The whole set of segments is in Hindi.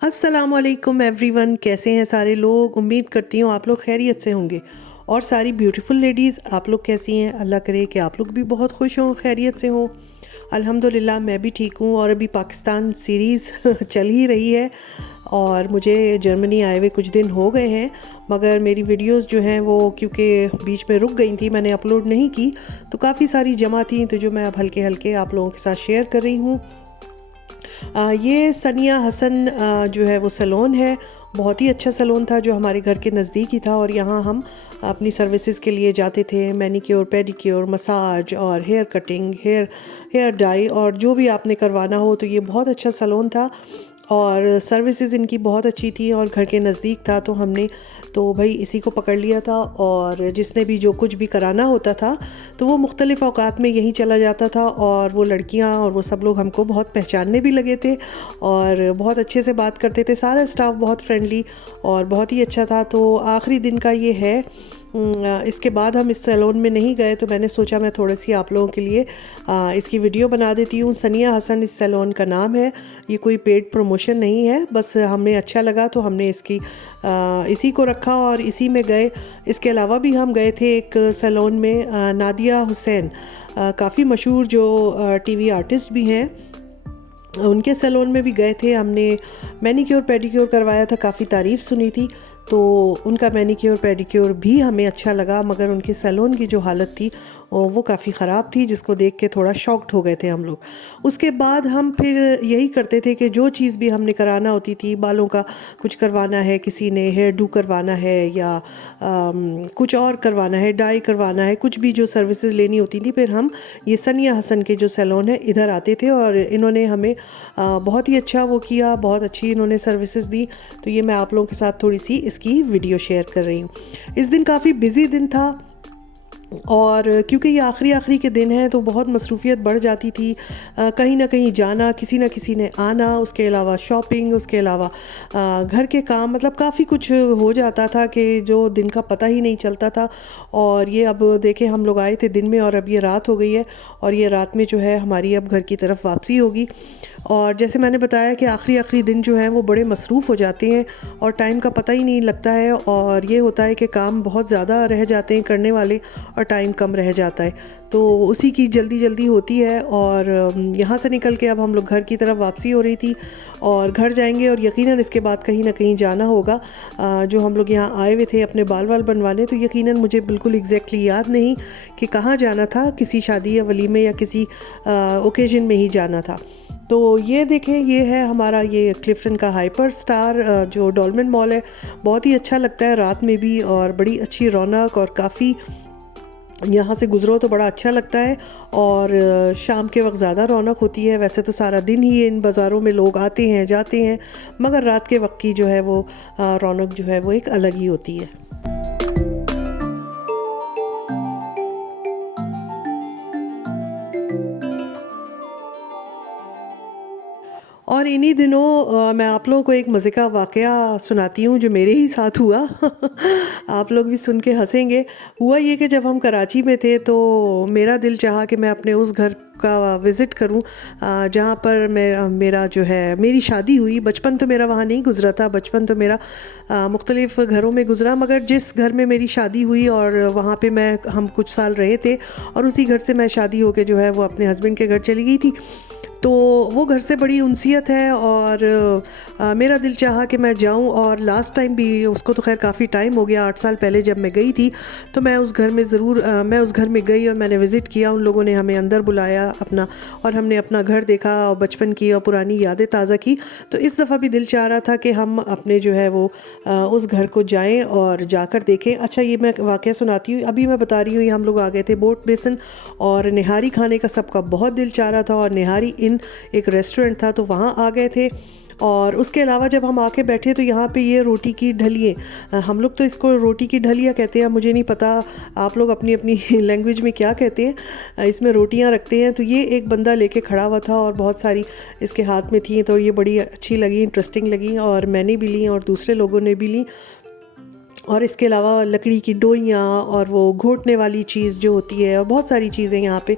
अस्सलामुअलैकुम एवरीवन, कैसे हैं सारे लोग। उम्मीद करती हूँ आप लोग खैरियत से होंगे। और सारी ब्यूटीफुल लेडीज़, आप लोग कैसी हैं। अल्लाह करे कि आप लोग भी बहुत खुश हों, खैरियत से हों। अल्हम्दुलिल्लाह मैं भी ठीक हूँ। और अभी पाकिस्तान सीरीज़ चल ही रही है और मुझे जर्मनी आए हुए कुछ दिन हो गए हैं, मगर मेरी वीडियोस जो हैं वो क्योंकि बीच में रुक गई थी, मैंने अपलोड नहीं की, तो काफ़ी सारी जमा थी, तो जो मैं अब हल्के हल्के आप लोगों के साथ शेयर कर रही हूँ। ये सनिया हसन जो है वो सैलून है। बहुत ही अच्छा सैलून था जो हमारे घर के नज़दीक ही था, और यहाँ हम अपनी सर्विसेज के लिए जाते थे। मैनिक्योर, पेडिक्योर, मसाज और हेयर कटिंग, हेयर डाई, और जो भी आपने करवाना हो। तो ये बहुत अच्छा सैलून था और सर्विसेज इनकी बहुत अच्छी थी और घर के नज़दीक था, तो हमने तो भाई इसी को पकड़ लिया था। और जिसने भी जो कुछ भी कराना होता था तो वो मुख्तलिफ़ औकात में यहीं चला जाता था, और वो लड़कियां और वो सब लोग हमको बहुत पहचानने भी लगे थे और बहुत अच्छे से बात करते थे। सारा स्टाफ बहुत फ्रेंडली और बहुत ही अच्छा था। तो आखिरी दिन का ये है। इसके बाद हम इस सैलून में नहीं गए, तो मैंने सोचा मैं थोड़ी सी आप लोगों के लिए इसकी वीडियो बना देती हूँ। सनिया हसन इस सैलून का नाम है। ये कोई पेड प्रमोशन नहीं है, बस हमें अच्छा लगा तो हमने इसी को रखा और इसी में गए। इसके अलावा भी हम गए थे एक सैलून में, नादिया हुसैन, काफ़ी मशहूर जो टीवी आर्टिस्ट भी हैं, उनके सैलून में भी गए थे। हमने मैनिक्योर पेडिक्योर करवाया था, काफ़ी तारीफ़ सुनी थी, तो उनका मैनिक्योर पेडिक्योर भी हमें अच्छा लगा, मगर उनके सैलून की जो हालत थी वो काफ़ी ख़राब थी, जिसको देख के थोड़ा शॉक्ड हो गए थे हम लोग। उसके बाद हम फिर यही करते थे कि जो चीज़ भी हमने कराना होती थी, बालों का कुछ करवाना है, किसी ने हेयर डू करवाना है या कुछ और करवाना है, डाई करवाना है, कुछ भी जो सर्विसेज लेनी होती थी, फिर हम ये सनिया हसन के जो सैलून है इधर आते थे। और इन्होंने हमें बहुत ही अच्छा वो किया, बहुत अच्छी इन्होंने सर्विसेज दी। तो ये मैं आप लोगों के साथ थोड़ी सी इसकी वीडियो शेयर कर रही हूँ। इस दिन काफ़ी बिजी दिन था, और क्योंकि ये आखिरी के दिन हैं तो बहुत मसरूफियत बढ़ जाती थी। कहीं ना कहीं जाना, किसी न किसी ने आना, उसके अलावा शॉपिंग, उसके अलावा घर के काम, मतलब काफ़ी कुछ हो जाता था कि जो दिन का पता ही नहीं चलता था। और ये अब देखें, हम लोग आए थे दिन में और अब ये रात हो गई है, और ये रात में जो है हमारी अब घर की तरफ वापसी होगी। और जैसे मैंने बताया कि आखिरी दिन जो हैं वो बड़े मसरूफ़ हो जाते हैं और टाइम का पता ही नहीं लगता है, और ये होता है कि काम बहुत ज़्यादा रह जाते हैं करने वाले और टाइम कम रह जाता है, तो उसी की जल्दी होती है। और यहाँ से निकल के अब हम लोग घर की तरफ वापसी हो रही थी, और घर जाएंगे और यकीनन इसके बाद कहीं ना कहीं जाना होगा। जो हम लोग यहाँ आए हुए थे अपने बाल बनवाने, तो यकीनन मुझे बिल्कुल एग्जैक्टली याद नहीं कि कहाँ जाना था, किसी शादी या वलीमे या किसी ओकेजन में ही जाना था। तो ये देखें, ये है हमारा ये क्लिफ्टन का हाइपर स्टार जो डॉल्मेन मॉल है। बहुत ही अच्छा लगता है रात में भी, और बड़ी अच्छी रौनक, और काफ़ी यहाँ से गुजरो तो बड़ा अच्छा लगता है। और शाम के वक्त ज़्यादा रौनक होती है। वैसे तो सारा दिन ही इन बाज़ारों में लोग आते हैं जाते हैं, मगर रात के वक्त की जो है वो रौनक जो है वो एक अलग ही होती है। और इन्हीं दिनों मैं आप लोगों को एक मज़े का वाक़या सुनाती हूँ जो मेरे ही साथ हुआ। आप लोग भी सुन के हंसेंगे। हुआ ये कि जब हम कराची में थे तो मेरा दिल चाहा कि मैं अपने उस घर का विज़िट करूं जहाँ पर मेरा जो है मेरी शादी हुई। बचपन तो मेरा वहाँ नहीं गुजरा था, बचपन तो मेरा मुख्तलिफ़ घरों में गुजरा, मगर जिस घर में मेरी शादी हुई और वहाँ पे हम कुछ साल रहे थे, और उसी घर से मैं शादी होके जो है वो अपने हस्बैंड के घर चली गई थी। तो वो घर से बड़ी उनसियत है, और मेरा दिल चाहा कि मैं जाऊं। और लास्ट टाइम भी, उसको तो खैर काफ़ी टाइम हो गया, 8 साल पहले जब मैं गई थी, तो मैं उस घर में मैं उस घर में गई और मैंने विज़िट किया। उन लोगों ने हमें अंदर बुलाया अपना, और हमने अपना घर देखा और बचपन की और पुरानी यादें ताज़ा की। तो इस दफ़ा भी दिल चाह रहा था कि हम अपने जो है वो उस घर को जाएं और जाकर देखें। अच्छा, ये मैं वाक़या सुनाती हूँ। अभी मैं बता रही हूँ, ये हम लोग आ गए थे बोट बेसन, और निहारी खाने का सबका बहुत दिल चाह रहा था, और निहारी एक रेस्टोरेंट था तो वहाँ आ गए थे। और उसके अलावा जब हम आके बैठे तो यहाँ पे ये रोटी की ढलिए, हम लोग तो इसको रोटी की ढलिया कहते हैं, मुझे नहीं पता आप लोग अपनी अपनी लैंग्वेज में क्या कहते हैं। इसमें रोटियाँ रखते हैं। तो ये एक बंदा लेके खड़ा हुआ था और बहुत सारी इसके हाथ में थी, तो ये बड़ी अच्छी लगी, इंटरेस्टिंग लगी, और मैंने भी ली और दूसरे लोगों ने भी ली। और इसके अलावा लकड़ी की डोइयाँ और वो घोटने वाली चीज़ जो होती है, और बहुत सारी चीज़ें यहाँ पे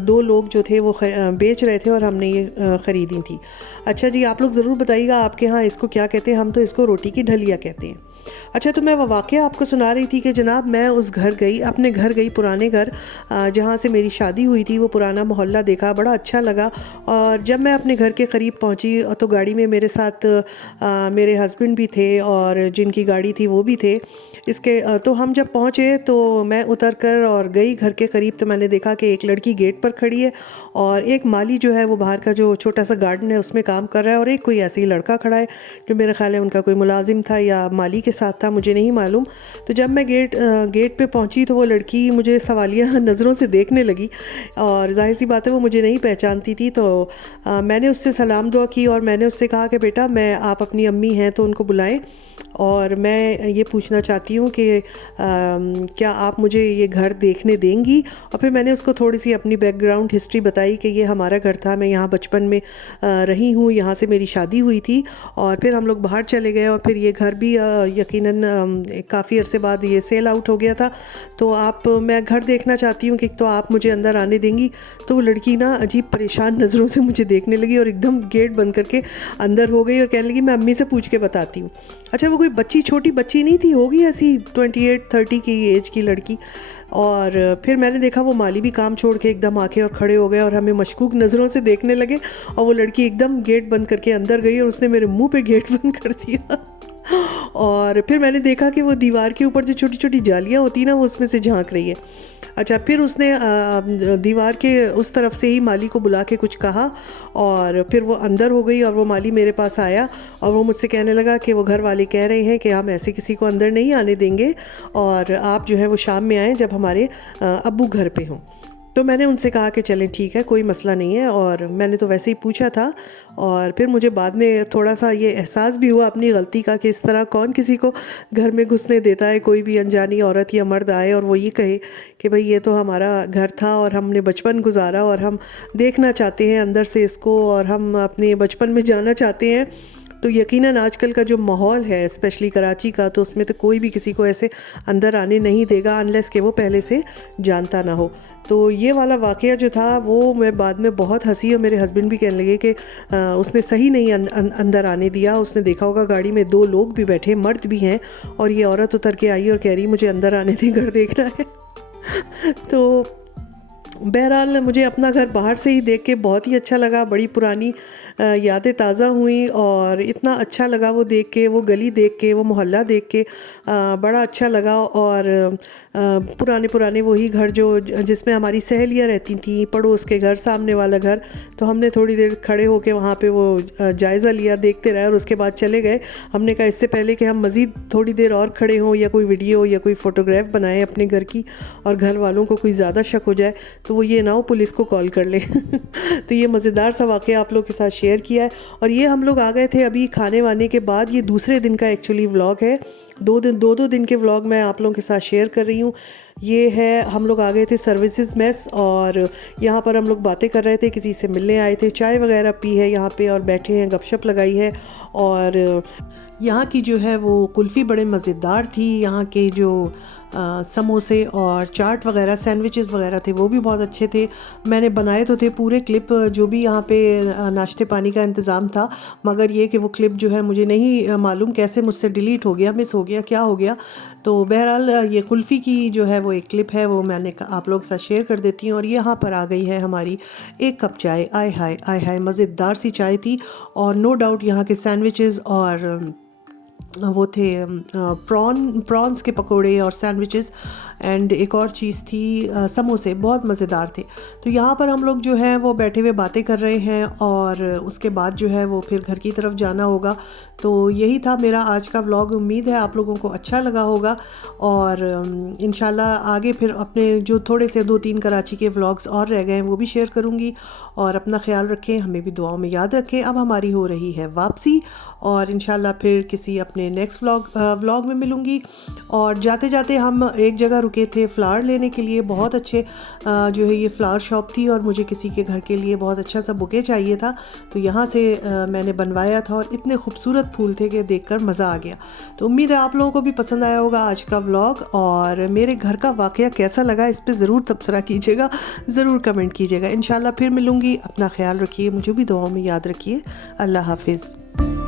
दो लोग जो थे वो बेच रहे थे और हमने ये ख़रीदी थी। अच्छा जी, आप लोग ज़रूर बताइएगा आपके यहाँ इसको क्या कहते हैं। हम तो इसको रोटी की ढलिया कहते हैं। अच्छा, तो मैं वो वाक़या आपको सुना रही थी कि जनाब मैं उस घर गई, अपने घर गई, पुराने घर जहाँ से मेरी शादी हुई थी। वो पुराना मोहल्ला देखा, बड़ा अच्छा लगा। और जब मैं अपने घर के करीब पहुँची तो गाड़ी में मेरे साथ मेरे हस्बैंड भी थे और जिनकी गाड़ी थी वो भी थे। तो हम जब पहुँचे तो मैं उतर कर और गई घर के करीब, तो मैंने देखा कि एक लड़की गेट पर खड़ी है और एक माली जो है वो बाहर का जो छोटा सा गार्डन है उसमें काम कर रहा है, और एक कोई ऐसे ही लड़का खड़ा है जो मेरा ख्याल है उनका कोई मुलाजिम था या माली के साथ था, मुझे नहीं मालूम। तो जब मैं गेट पे पहुंची तो वो लड़की मुझे सवालिया नज़रों से देखने लगी, और जाहिर सी बात है वो मुझे नहीं पहचानती थी। तो मैंने उससे सलाम दुआ की और मैंने उससे कहा कि बेटा, आप अपनी अम्मी हैं तो उनको बुलाएं, और मैं ये पूछना चाहती हूँ कि क्या आप मुझे ये घर देखने देंगी। और फिर मैंने उसको थोड़ी सी अपनी बैकग्राउंड हिस्ट्री बताई कि ये हमारा घर था, मैं यहाँ बचपन में रही हूँ, यहाँ से मेरी शादी हुई थी। और फिर हम लोग बाहर चले गए और फिर ये घर भी यकीनन काफ़ी अरसे बाद ये सेल आउट हो गया था। तो मैं घर देखना चाहती हूँ कि तो आप मुझे अंदर आने देंगी। तो वो लड़की ना अजीब परेशान नज़रों से मुझे देखने लगी और एकदम गेट बंद करके अंदर हो गई और कहने लगी मैं अम्मी से पूछ के बताती हूँ। अच्छा, वो कोई छोटी बच्ची नहीं थी, होगी ऐसी 28-30 की एज की लड़की। और फिर मैंने देखा वो माली भी काम छोड़ के एकदम आके और खड़े हो गए और हमें मशकूक नज़रों से देखने लगे, और वो लड़की एकदम गेट बंद करके अंदर गई और उसने मेरे मुंह पे गेट बंद कर दिया। और फिर मैंने देखा कि वो दीवार के ऊपर जो छोटी छोटी जालियाँ होती हैं ना, वो उसमें से झांक रही है। अच्छा, फिर उसने दीवार के उस तरफ से ही माली को बुला के कुछ कहा और फिर वो अंदर हो गई और वो माली मेरे पास आया और वो मुझसे कहने लगा कि वो घर वाले कह रहे हैं कि हम ऐसे किसी को अंदर नहीं आने देंगे, और आप जो है वो शाम में आएँ जब हमारे अब्बू घर पे हों। तो मैंने उनसे कहा कि चलें ठीक है, कोई मसला नहीं है। और मैंने तो वैसे ही पूछा था, और फिर मुझे बाद में थोड़ा सा ये एहसास भी हुआ अपनी गलती का कि इस तरह कौन किसी को घर में घुसने देता है, कोई भी अनजानी औरत या मर्द आए और वो ये कहे कि भाई ये तो हमारा घर था और हमने बचपन गुजारा और हम देखना चाहते हैं अंदर से इसको और हम अपने बचपन में जाना चाहते हैं। तो यकीनन आजकल का जो माहौल है स्पेशली कराची का, तो उसमें तो कोई भी किसी को ऐसे अंदर आने नहीं देगा अनलेस कि वो पहले से जानता ना हो। तो ये वाला वाक़या जो था वो मैं बाद में बहुत हंसी, और मेरे हस्बैंड भी कहने लगे कि उसने सही नहीं अंदर आने दिया। उसने देखा होगा गाड़ी में 2 लोग भी बैठे, मर्द भी हैं, और ये औरत उतर के आई और कह रही मुझे अंदर आने दें, घर देखना है। तो बहरहाल मुझे अपना घर बाहर से ही देख के बहुत ही अच्छा लगा, बड़ी पुरानी यादें ताज़ा हुई और इतना अच्छा लगा वो देख के, वो गली देख के, वो मोहल्ला देख के बड़ा अच्छा लगा। और पुराने वही घर जो जिसमें हमारी सहेलियाँ रहती थी, पड़ोस के घर, सामने वाला घर। तो हमने थोड़ी देर खड़े होके वहाँ पे वो जायज़ा लिया, देखते रहे और उसके बाद चले गए। हमने कहा इससे पहले कि हम मज़ीद थोड़ी देर और खड़े हों या कोई वीडियो या कोई फ़ोटोग्राफ बनाएं अपने घर की और घर वालों को कोई ज़्यादा शक हो जाए तो वो ये ना हो पुलिस को कॉल कर ले। तो ये मज़ेदार सा वाक़या आप लोग के साथ शेयर किया है। और ये हम लोग आ गए थे अभी खाने वाने के बाद, ये दूसरे दिन का एक्चुअली व्लॉग है। 2 दिन के व्लॉग मैं आप लोगों के साथ शेयर कर रही हूँ। ये है, हम लोग आ गए थे सर्विसेज मेस और यहाँ पर हम लोग बातें कर रहे थे, किसी से मिलने आए थे, चाय वगैरह पी है यहाँ पे और बैठे हैं, गपशप लगाई है। और यहाँ की जो है वो कुल्फ़ी बड़े मज़ेदार थी, यहाँ के जो समोसे और चाट वगैरह, सैंडविचेस वगैरह थे वो भी बहुत अच्छे थे। मैंने बनाए तो थे पूरे क्लिप जो भी यहाँ पे नाश्ते पानी का इंतज़ाम था, मगर ये कि वो क्लिप जो है मुझे नहीं मालूम कैसे मुझसे डिलीट हो गया, मिस हो गया, क्या हो गया। तो बहरहाल ये कुल्फ़ी की जो है वो एक क्लिप है, वो मैंने आप लोग के साथ शेयर कर देती हूँ। और यहाँ पर आ गई है हमारी 1 कप चाय। आय हाय आय हाय, मज़ेदार सी चाय थी। और नो डाउट यहाँ के सैंडविचेस और वो थे प्रॉन्स के पकोड़े और सैंडविचेस, एंड एक और चीज़ थी समोसे, बहुत मज़ेदार थे। तो यहाँ पर हम लोग जो है वो बैठे हुए बातें कर रहे हैं और उसके बाद जो है वो फिर घर की तरफ जाना होगा। तो यही था मेरा आज का व्लॉग। उम्मीद है आप लोगों को अच्छा लगा होगा और इंशाल्लाह आगे फिर अपने जो थोड़े से 2-3 कराची के व्लॉग्स और रह गए हैं वो भी शेयर करूँगी। और अपना ख्याल रखें, हमें भी दुआओं में याद रखें। अब हमारी हो रही है वापसी और इंशाल्लाह फिर किसी अपने नेक्स्ट व्लॉग में मिलूँगी। और जाते जाते हम एक जगह रुके थे फ्लावर लेने के लिए। बहुत अच्छे जो है ये फ्लावर शॉप थी और मुझे किसी के घर के लिए बहुत अच्छा सा बुके चाहिए था, तो यहाँ से मैंने बनवाया था और इतने खूबसूरत फूल थे कि देखकर मज़ा आ गया। तो उम्मीद है आप लोगों को भी पसंद आया होगा आज का व्लॉग, और मेरे घर का वाक़या कैसा लगा इस पर ज़रूर तबसरा कीजिएगा, ज़रूर कमेंट कीजिएगा। इंशाल्लाह फिर मिलूँगी। अपना ख्याल रखिए, मुझे भी दुआओं में याद रखिए। अल्लाह हाफिज़।